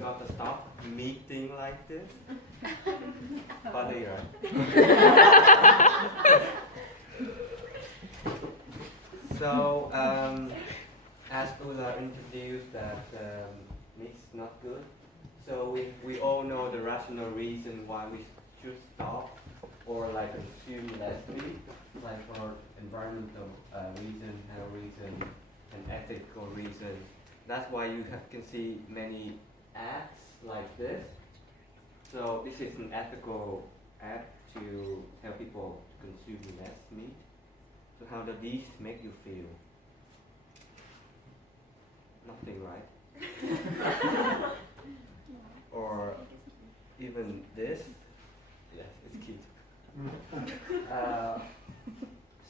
got to stop meeting like this. Funny, right? So, as Ulla introduced that meat's not good, so we all know the rational reason why we should stop or like consume less meat, like for environmental reason, health reason, and ethical reason. That's why you can see many ads like this. So this is an ethical ad to help people consume less meat. So how do these make you feel? Nothing, right? Or even this? Yes, it's cute.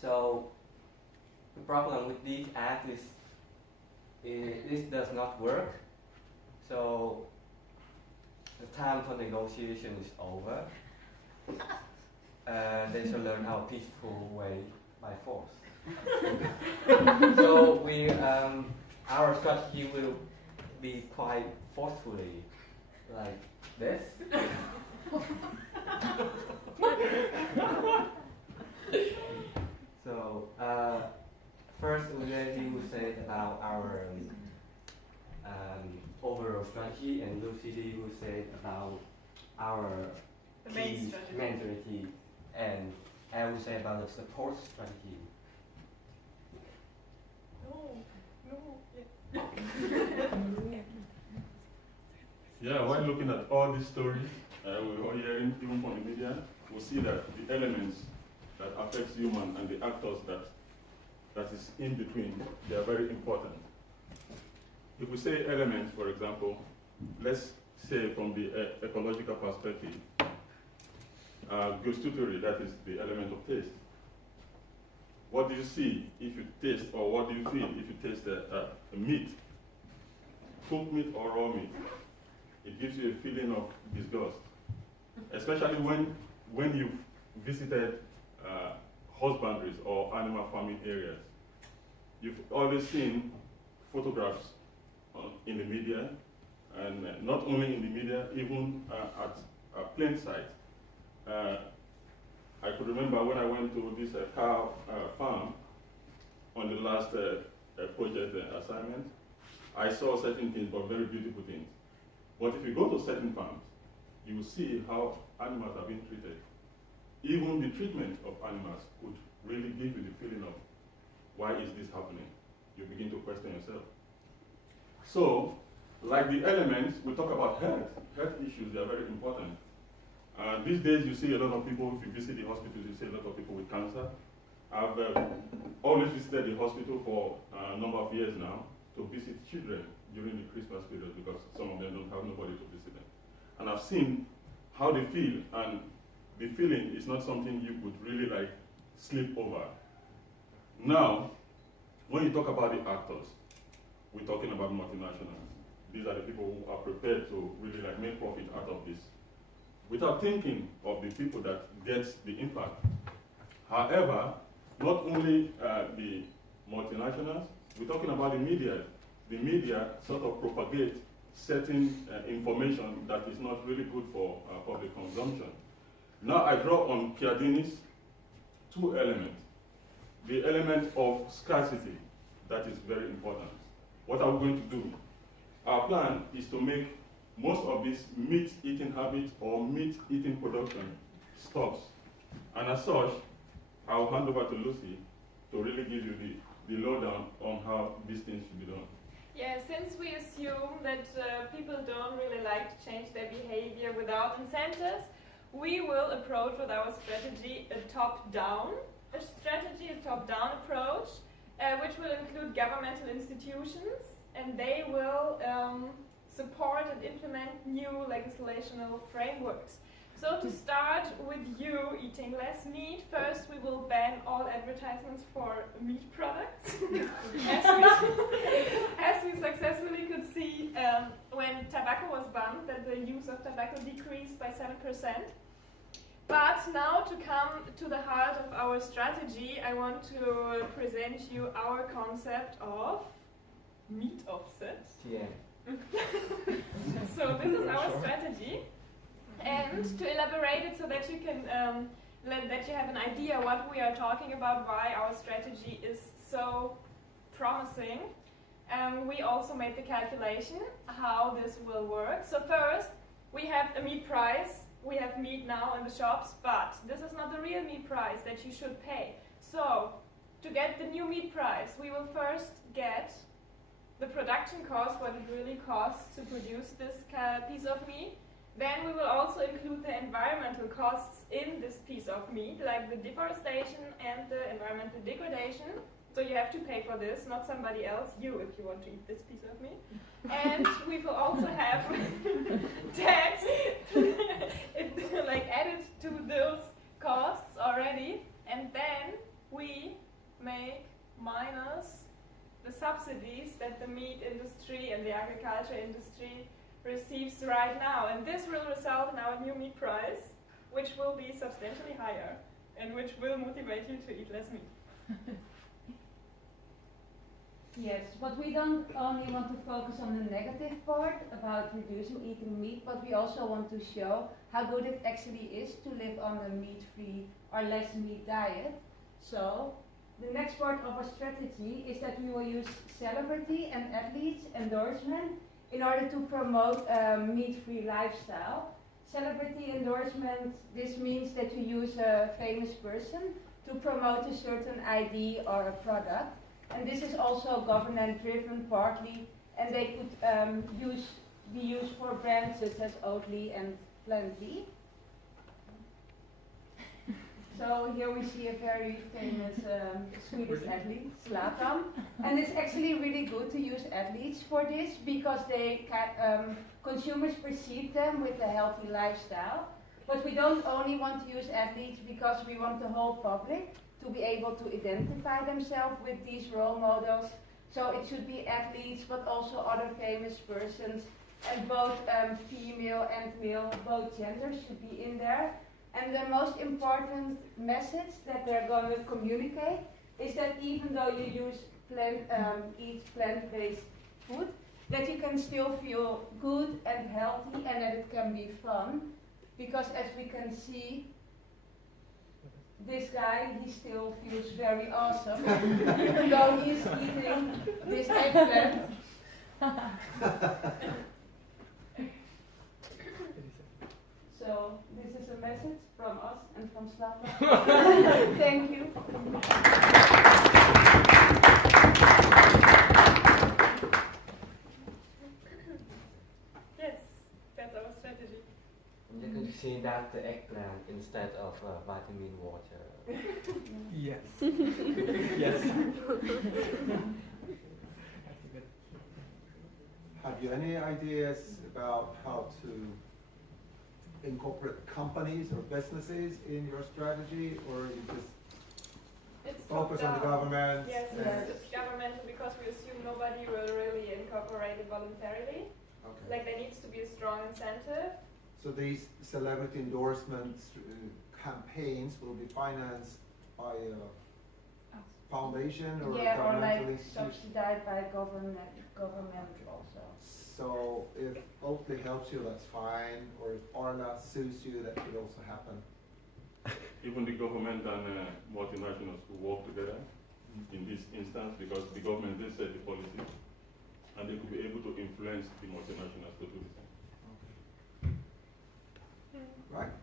So the problem with these ads is this does not work. So the time for negotiation is over. They should learn how peaceful way by force. So our strategy will be quite forcefully, like this. So first, Ulrike will say about our overall strategy, and Lucy will say about our main strategy, and I will say about the support strategy. Yeah, while looking at all these stories, we're all hearing even from the media, we see that the elements that affects human and the actors that is in between, they are very important. If we say elements, for example, let's say from the ecological perspective, gustatory, that is the element of taste. What do you see if you taste, or what do you feel if you taste a meat, cooked meat or raw meat? It gives you a feeling of disgust, especially when you've visited husbandries or animal farming areas. You've always seen photographs in the media, and not only in the media, even at a plain sight. I could remember when I went to this cow farm on the last project assignment, I saw certain things, but very beautiful things. But if you go to certain farms, you will see how animals are being treated. Even the treatment of animals could really give you the feeling of, why is this happening? You begin to question yourself. So, like the elements, we talk about health issues, they are very important. These days you see a lot of people, if you visit the hospitals, you see a lot of people with cancer. I've always visited the hospital for a number of years now to visit children during the Christmas period, because some of them don't have nobody to visit them. And I've seen how they feel, and the feeling is not something you could really like sleep over. Now, when you talk about the actors, we're talking about multinationals. These are the people who are prepared to really like make profit out of this, without thinking of the people that gets the impact. However, not only the multinationals, we're talking about the media. The media sort of propagate certain information that is not really good for public consumption. Now I draw on Chiardini's two elements. The element of scarcity, that is very important. What are we going to do? Our plan is to make most of this meat-eating habit or meat-eating production stops. And as such, I'll hand over to Lucy to really give you the lowdown on how these things should be done. Yeah, since we assume that people don't really like to change their behavior without incentives, we will approach with our strategy a top-down approach, which will include governmental institutions, and they will support and implement new legislational frameworks. So to start with you eating less meat, first we will ban all advertisements for meat products. as we successfully could see when tobacco was banned, that the use of tobacco decreased by 7%. But now to come to the heart of our strategy, I want to present you our concept of meat offset. Yeah. So this is our strategy. And to elaborate it so that you can that you have an idea what we are talking about, why our strategy is so promising, we also made the calculation how this will work. So first, we have a meat price. We have meat now in the shops, but this is not the real meat price that you should pay. So to get the new meat price, we will first get the production cost, what it really costs to produce this piece of meat. Then we will also include the environmental costs in this piece of meat, like the deforestation and the environmental degradation. So you have to pay for this, not somebody else, you, if you want to eat this piece of meat. And we will also have tax like added to those costs already. And then we make minus the subsidies that the meat industry and the agriculture industry receives right now. And this will result in our new meat price, which will be substantially higher and which will motivate you to eat less meat. Yes, but we don't only want to focus on the negative part about reducing eating meat, but we also want to show how good it actually is to live on a meat-free or less meat diet. So the next part of our strategy is that we will use celebrity and athletes endorsement in order to promote a meat-free lifestyle. Celebrity endorsement, this means that you use a famous person to promote a certain idea or a product. And this is also government-driven partly, and they could be used for brands such as Oatly and Plenty. So here we see a very famous Swedish athlete, Zlatan. And it's actually really good to use athletes for this because they consumers perceive them with a healthy lifestyle. But we don't only want to use athletes because we want the whole public to be able to identify themselves with these role models. So it should be athletes, but also other famous persons, and both female and male, both genders should be in there. And the most important message that they're going to communicate is that even though you eat plant-based food, that you can still feel good and healthy, and that it can be fun. Because as we can see, this guy, he still feels very awesome, even though he's eating this eggplant. So this is a message from us and from Zlatan. Thank you. Yes, that's our strategy. You can see that the eggplant instead of vitamin water. Yes. Yes. Have you any ideas about how to incorporate companies or businesses in your strategy, or you just It's focus on the top-down. government? Yes, and- it's governmental because we assume nobody will really incorporate it voluntarily. Okay. Like there needs to be a strong incentive. So these celebrity endorsements campaigns will be financed by a foundation or a Yeah, or governmental like institution? subsidized by government also. So if Oatly helps you, that's fine, or if Arla sues you, that could also happen. Even the government and multinationals who work together in this instance, because the government they set the policy, and they could be able to influence the multinationals to do the same. Right?